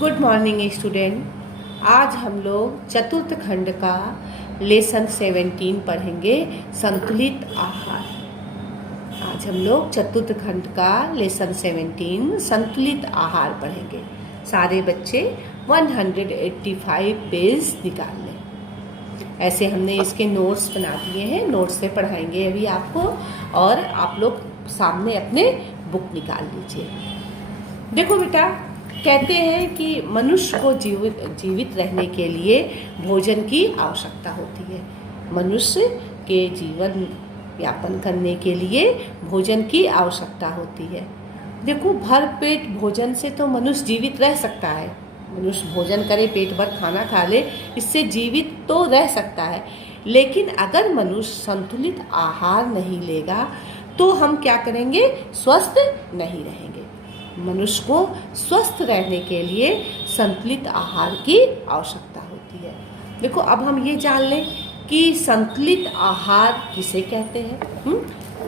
Good morning student. आज हम लोग चतुर्थ खंड का लेसन 17 पढ़ेंगे, संतुलित आहार। आज हम लोग चतुर्थ खंड का लेसन 17 संतुलित आहार पढ़ेंगे। सारे बच्चे 185 पेज निकाल लें। ऐसे हमने इसके नोट्स बना दिए हैं, नोट्स से पढ़ाएंगे अभी आपको, और आप लोग सामने अपने बुक निकाल लीजिए। देखो बेटा, कहते हैं कि मनुष्य को जीवित रहने के लिए भोजन की आवश्यकता होती है। मनुष्य के जीवन यापन करने के लिए भोजन की आवश्यकता होती है। देखो, भर पेट भोजन से तो मनुष्य जीवित रह सकता है। मनुष्य भोजन करे, पेट भर खाना खा ले, इससे जीवित तो रह सकता है। लेकिन अगर मनुष्य संतुलित आहार नहीं लेगा तो हम क्या करेंगे? स्वस्थ नहीं रहेंगे। मनुष्य को स्वस्थ रहने के लिए संतुलित आहार की आवश्यकता होती है। देखो, अब हम ये जान लें कि संतुलित आहार किसे कहते हैं।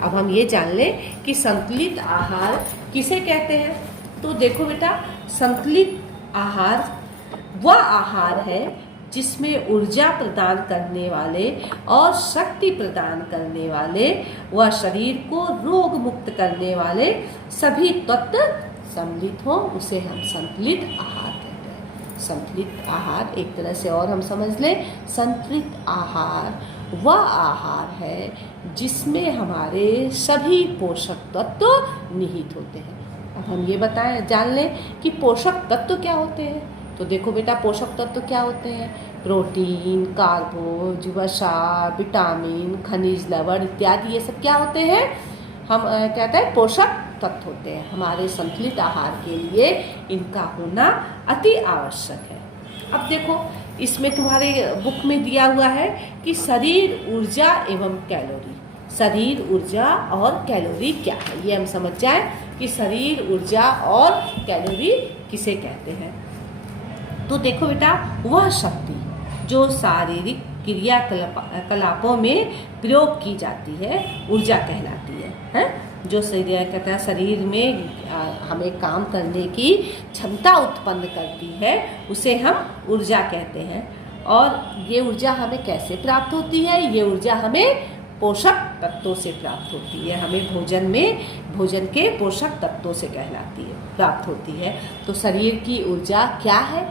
अब हम ये जान लें कि संतुलित आहार किसे कहते हैं। तो देखो बेटा, संतुलित आहार वह आहार है जिसमें ऊर्जा प्रदान करने वाले और शक्ति प्रदान करने वाले व शरीर को रोग मुक्त करने वाले सभी तत्व सम्मिलित हो, उसे हम संतुलित आहार कहते हैं। संतुलित आहार एक तरह से और हम समझ लें, संतुलित आहार वह आहार है जिसमें हमारे सभी पोषक तत्व निहित होते हैं। अब हम ये जान लें कि पोषक तत्व क्या होते हैं। तो देखो बेटा, पोषक तत्व क्या होते हैं? प्रोटीन, कार्बोज, वसा, विटामिन, खनिज, लवण इत्यादि, ये सब क्या होते हैं? हम कहते हैं पोषक तत्व होते हैं। हमारे संतुलित आहार के लिए इनका होना अति आवश्यक है। अब देखो, इसमें तुम्हारे बुक में दिया हुआ है कि शरीर, ऊर्जा एवं कैलोरी। शरीर, ऊर्जा और कैलोरी क्या है, ये हम समझ जाएं कि शरीर, ऊर्जा और कैलोरी किसे कहते हैं। तो देखो बेटा, वह शक्ति जो शारीरिक क्रियाकलापों में प्रयोग की जाती है ऊर्जा कहलाती है। जो कहता है शरीर में हमें काम करने की क्षमता उत्पन्न करती है, उसे हम ऊर्जा कहते हैं। और ये ऊर्जा हमें कैसे प्राप्त होती है? ये ऊर्जा हमें पोषक तत्वों से प्राप्त होती है। हमें भोजन के पोषक तत्वों से प्राप्त होती है। तो शरीर की ऊर्जा क्या है?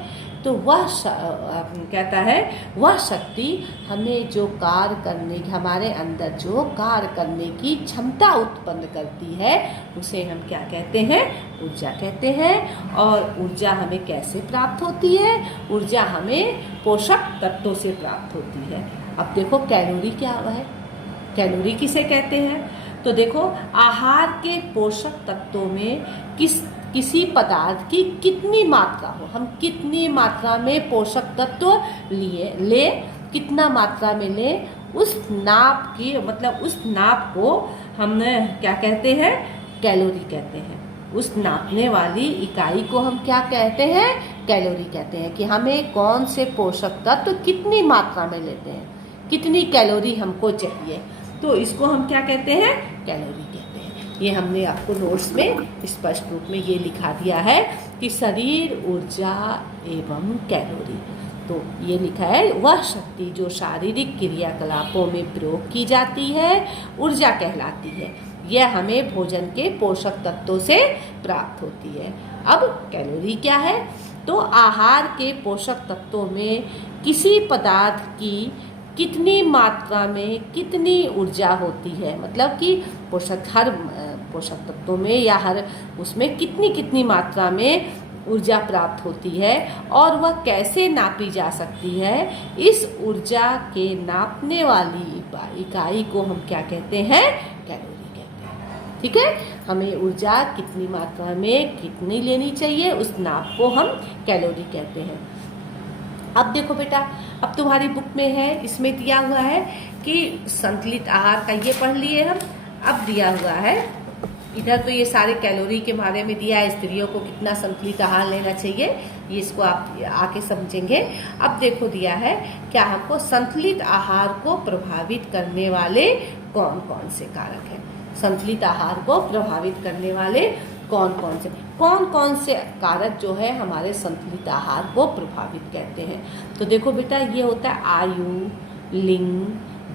तो वह कहता है वह शक्ति हमें जो कार्य करने की, हमारे अंदर जो कार्य करने की क्षमता उत्पन्न करती है, उसे हम क्या कहते हैं? ऊर्जा कहते हैं। और ऊर्जा हमें कैसे प्राप्त होती है? ऊर्जा हमें पोषक तत्वों से प्राप्त होती है। अब देखो, कैलोरी क्या है? कैलोरी किसे कहते हैं? तो देखो, आहार के पोषक तत्वों में किसी पदार्थ की कितनी मात्रा हो, हम कितनी मात्रा में पोषक तत्व कितना मात्रा में लें, उस नाप की, मतलब उस नाप को हम क्या कहते हैं? कैलोरी कहते हैं। उस नापने वाली इकाई को हम क्या कहते हैं? कैलोरी कहते हैं। कि हमें कौन से पोषक तत्व कितनी मात्रा में लेते हैं, कितनी कैलोरी हमको चाहिए, तो इसको हम क्या कहते हैं? कैलोरी कहते हैं। ये हमने आपको नोट्स में स्पष्ट रूप में ये लिखा दिया है कि शरीर, ऊर्जा एवं कैलोरी। तो ये लिखा है वह शक्ति जो शारीरिक क्रियाकलापों में प्रयोग की जाती है, ऊर्जा कहलाती है। यह हमें भोजन के पोषक तत्वों से प्राप्त होती है। अब कैलोरी क्या है? तो आहार के पोषक तत्वों में किसी पदार्थ की कितनी मात्रा में कितनी ऊर्जा होती है, मतलब कि हर पोषक तत्वों में या हर उसमें कितनी मात्रा में ऊर्जा प्राप्त होती है, और वह कैसे नापी जा सकती है। इस ऊर्जा के नापने वाली इकाई को हम क्या कहते हैं? कैलोरी कहते हैं। ठीक है, हमें ऊर्जा कितनी मात्रा में कितनी लेनी चाहिए, उस नाप को हम कैलोरी कहते हैं। अब देखो बेटा, अब तुम्हारी बुक में है, इसमें दिया हुआ है कि संतुलित आहार का ये पढ़ लिए हम। अब दिया हुआ है इधर, तो ये सारे कैलोरी के बारे में दिया है, स्त्रियों को कितना संतुलित आहार लेना चाहिए, ये इसको आप आके समझेंगे। अब देखो दिया है क्या हमको, संतुलित आहार को प्रभावित करने वाले कौन कौन से कारक हैं। संतुलित आहार को प्रभावित करने वाले कौन कौन से? कौन कौन से कारक जो है हमारे संतुलित आहार को प्रभावित करते हैं। तो देखो बेटा, ये होता है आयु, लिंग,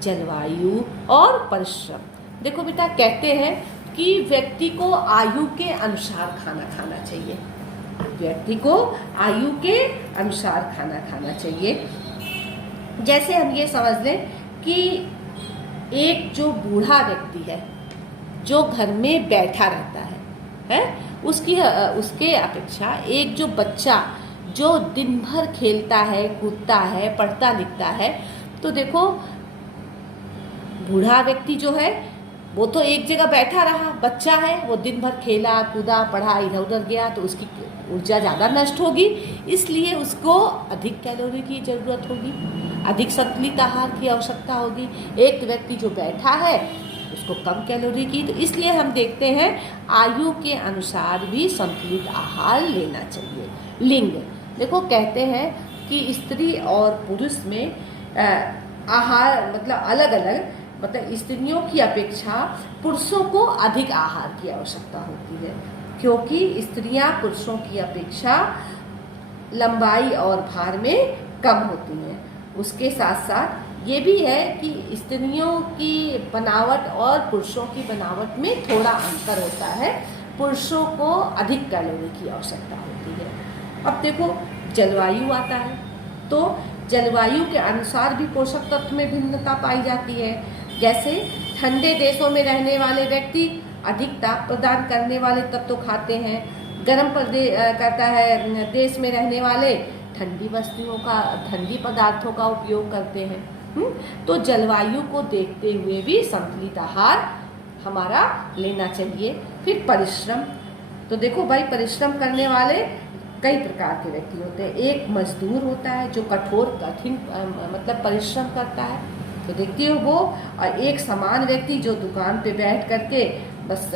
जलवायु और परिश्रम। देखो बेटा, कहते हैं कि व्यक्ति को आयु के अनुसार खाना खाना चाहिए। व्यक्ति को आयु के अनुसार खाना खाना चाहिए। जैसे हम ये समझ लें कि एक जो बूढ़ा व्यक्ति है जो घर में बैठा रहता है उसके अपेक्षा एक जो बच्चा जो दिन भर खेलता है, कूदता है, पढ़ता लिखता है, तो देखो बूढ़ा व्यक्ति जो है वो तो एक जगह बैठा रहा, बच्चा है वो दिन भर खेला कूदा पढ़ा इधर उधर गया, तो उसकी ऊर्जा ज़्यादा नष्ट होगी, इसलिए उसको अधिक कैलोरी की ज़रूरत होगी, अधिक संतुलित आहार की आवश्यकता होगी। एक व्यक्ति जो बैठा है उसको कम कैलोरी की, तो इसलिए हम देखते हैं आयु के अनुसार भी संतुलित आहार लेना चाहिए। लिंग, देखो कहते हैं कि स्त्री और पुरुष में आहार मतलब अलग अलग, मतलब स्त्रियों की अपेक्षा पुरुषों को अधिक आहार की आवश्यकता होती है, क्योंकि स्त्रियां पुरुषों की अपेक्षा लंबाई और भार में कम होती हैं। उसके साथ साथ ये भी है कि स्त्रियों की बनावट और पुरुषों की बनावट में थोड़ा अंतर होता है, पुरुषों को अधिक कैलोरी की आवश्यकता होती है। अब देखो जलवायु आता है, तो जलवायु के अनुसार भी पोषक तत्व में भिन्नता पाई जाती है। जैसे ठंडे देशों में रहने वाले व्यक्ति अधिक ताप प्रदान करने वाले तत्व खाते हैं, गर्म करता है देश में रहने वाले ठंडी वस्तुओं का, ठंडी पदार्थों का उपयोग करते हैं। तो जलवायु को देखते हुए भी संतुलित आहार हमारा लेना चाहिए। फिर परिश्रम, तो देखो भाई परिश्रम करने वाले कई प्रकार के व्यक्ति होते हैं। एक मजदूर होता है जो कठिन मतलब परिश्रम करता है, तो देखती हो वो, और एक समान व्यक्ति जो दुकान पे बैठ करके बस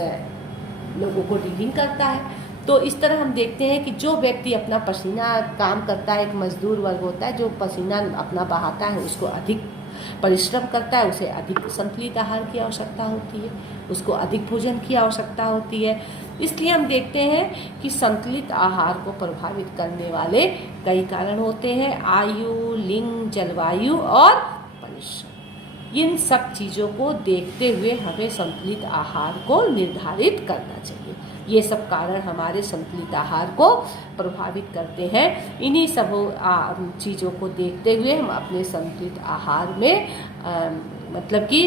लोगों को डीलिंग करता है। तो इस तरह हम देखते हैं कि जो व्यक्ति अपना पसीना काम करता है, एक मजदूर वर्ग होता है जो पसीना अपना बहाता है, उसको अधिक परिश्रम करता है, उसे अधिक संतुलित आहार की आवश्यकता होती है, उसको अधिक भोजन की आवश्यकता होती है। इसलिए हम देखते हैं कि संतुलित आहार को प्रभावित करने वाले कई कारण होते हैं, आयु, लिंग, जलवायु और परिश्रम। इन सब चीज़ों को देखते हुए हमें संतुलित आहार को निर्धारित करना चाहिए। ये सब कारण हमारे संतुलित आहार को प्रभावित करते हैं। इन्हीं सब चीज़ों को देखते हुए हम अपने संतुलित आहार में मतलब कि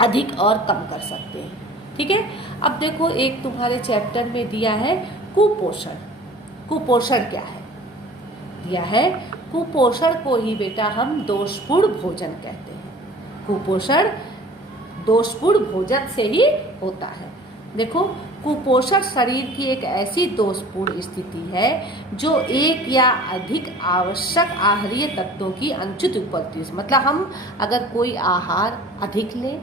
अधिक और कम कर सकते हैं। ठीक है, अब देखो एक तुम्हारे चैप्टर में दिया है कुपोषण। कुपोषण क्या है? दिया है कुपोषण को ही बेटा हम दोषपूर्ण भोजन कहते हैं। कुपोषण दोषपूर्ण भोजन से ही होता है। देखो कुपोषण शरीर की एक ऐसी दोषपूर्ण स्थिति है जो एक या अधिक आवश्यक आहारीय तत्वों की अनुचित उपलब्धि, मतलब हम अगर कोई आहार अधिक लें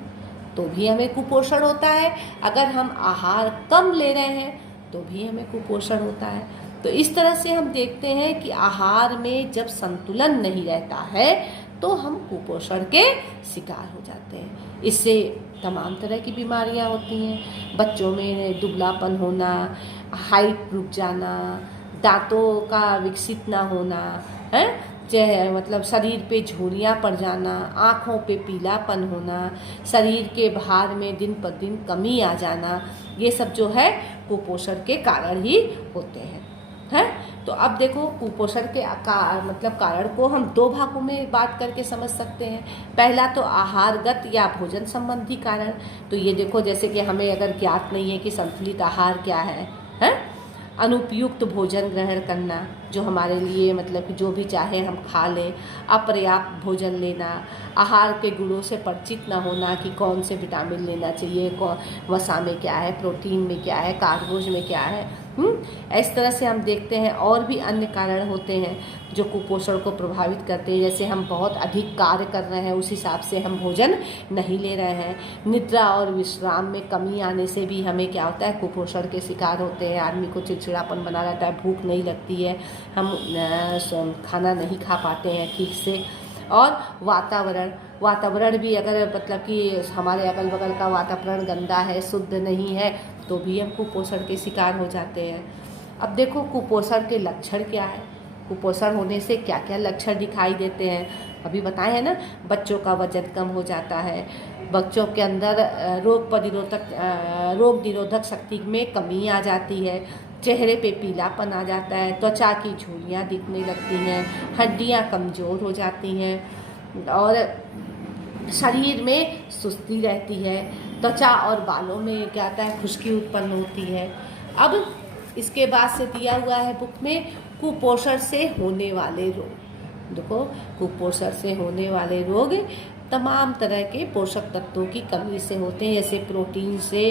तो भी हमें कुपोषण होता है, अगर हम आहार कम ले रहे हैं तो भी हमें कुपोषण होता है। तो इस तरह से हम देखते हैं कि आहार में जब संतुलन नहीं रहता है तो हम कुपोषण के शिकार हो जाते हैं। इससे तमाम तरह की बीमारियां होती हैं। बच्चों में दुबलापन होना, हाइट रुक जाना, दांतों का विकसित ना होना है, मतलब शरीर पे झुर्रियाँ पड़ जाना, आँखों पे पीलापन होना, शरीर के भार में दिन पर दिन कमी आ जाना, ये सब जो है कुपोषण के कारण ही होते हैं। तो अब देखो कुपोषण के मतलब कारण को हम दो भागों में बात करके समझ सकते हैं। पहला तो आहारगत या भोजन संबंधी कारण। तो ये देखो जैसे कि हमें अगर ज्ञात नहीं है कि संतुलित आहार क्या है, अनुपयुक्त भोजन ग्रहण करना, जो हमारे लिए मतलब कि जो भी चाहे हम खा लें, अपर्याप्त भोजन लेना, आहार के गुणों से परिचित ना होना कि कौन से विटामिन लेना चाहिए, कौन वसा में क्या है, प्रोटीन में क्या है, कार्बोज में क्या है। इस तरह से हम देखते हैं और भी अन्य कारण होते हैं जो कुपोषण को प्रभावित करते हैं। जैसे हम बहुत अधिक कार्य कर रहे हैं, उस हिसाब से हम भोजन नहीं ले रहे हैं, निद्रा और विश्राम में कमी आने से भी हमें क्या होता है, कुपोषण के शिकार होते हैं। आदमी को चिड़चिड़ापन बना रहता है, भूख नहीं लगती है, हम खाना नहीं खा पाते हैं ठीक से। और वातावरण भी अगर मतलब कि हमारे अगल बगल का वातावरण गंदा है, शुद्ध नहीं है, तो भी हम कुपोषण के शिकार हो जाते हैं। अब देखो कुपोषण के लक्षण क्या है, कुपोषण होने से क्या क्या लक्षण दिखाई देते हैं। अभी बताए हैं ना, बच्चों का वजन कम हो जाता है, बच्चों के अंदर रोग निरोधक शक्ति में कमी आ जाती है, चेहरे पे पीलापन आ जाता है, त्वचा की झुर्रियाँ दिखने लगती हैं, हड्डियाँ कमज़ोर हो जाती हैं और शरीर में सुस्ती रहती है, त्वचा और बालों में क्या आता है, खुश्की उत्पन्न होती है। अब इसके बाद से दिया हुआ है बुक में कुपोषण से होने वाले रोग। देखो कुपोषण से होने वाले रोग तमाम तरह के पोषक तत्वों की कमी से होते हैं, जैसे प्रोटीन से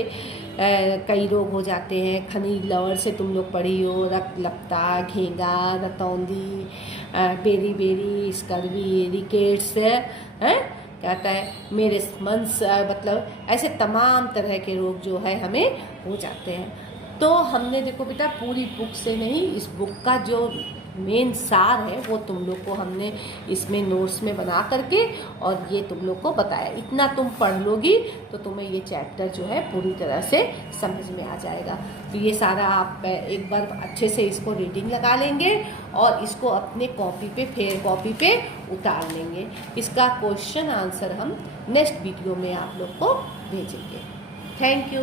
कई रोग हो जाते हैं, खनिज लवण से तुम लोग पढ़ी हो, रक्तलप्ता, घेंगा, रतौंधी, बेरी बेरी, स्कर्वी, रिकेट्स है, कहता है मेरे मंस, मतलब ऐसे तमाम तरह के रोग जो है हमें हो जाते हैं। तो हमने देखो बेटा पूरी बुक से नहीं, इस बुक का जो मेन सार है वो तुम लोग को हमने इसमें नोट्स में बना करके और ये तुम लोग को बताया। इतना तुम पढ़ लोगी तो तुम्हें ये चैप्टर जो है पूरी तरह से समझ में आ जाएगा। तो ये सारा आप एक बार अच्छे से इसको रीडिंग लगा लेंगे और इसको अपने कॉपी पे उतार लेंगे। इसका क्वेश्चन आंसर हम नेक्स्ट वीडियो में आप लोग को भेजेंगे। Thank you.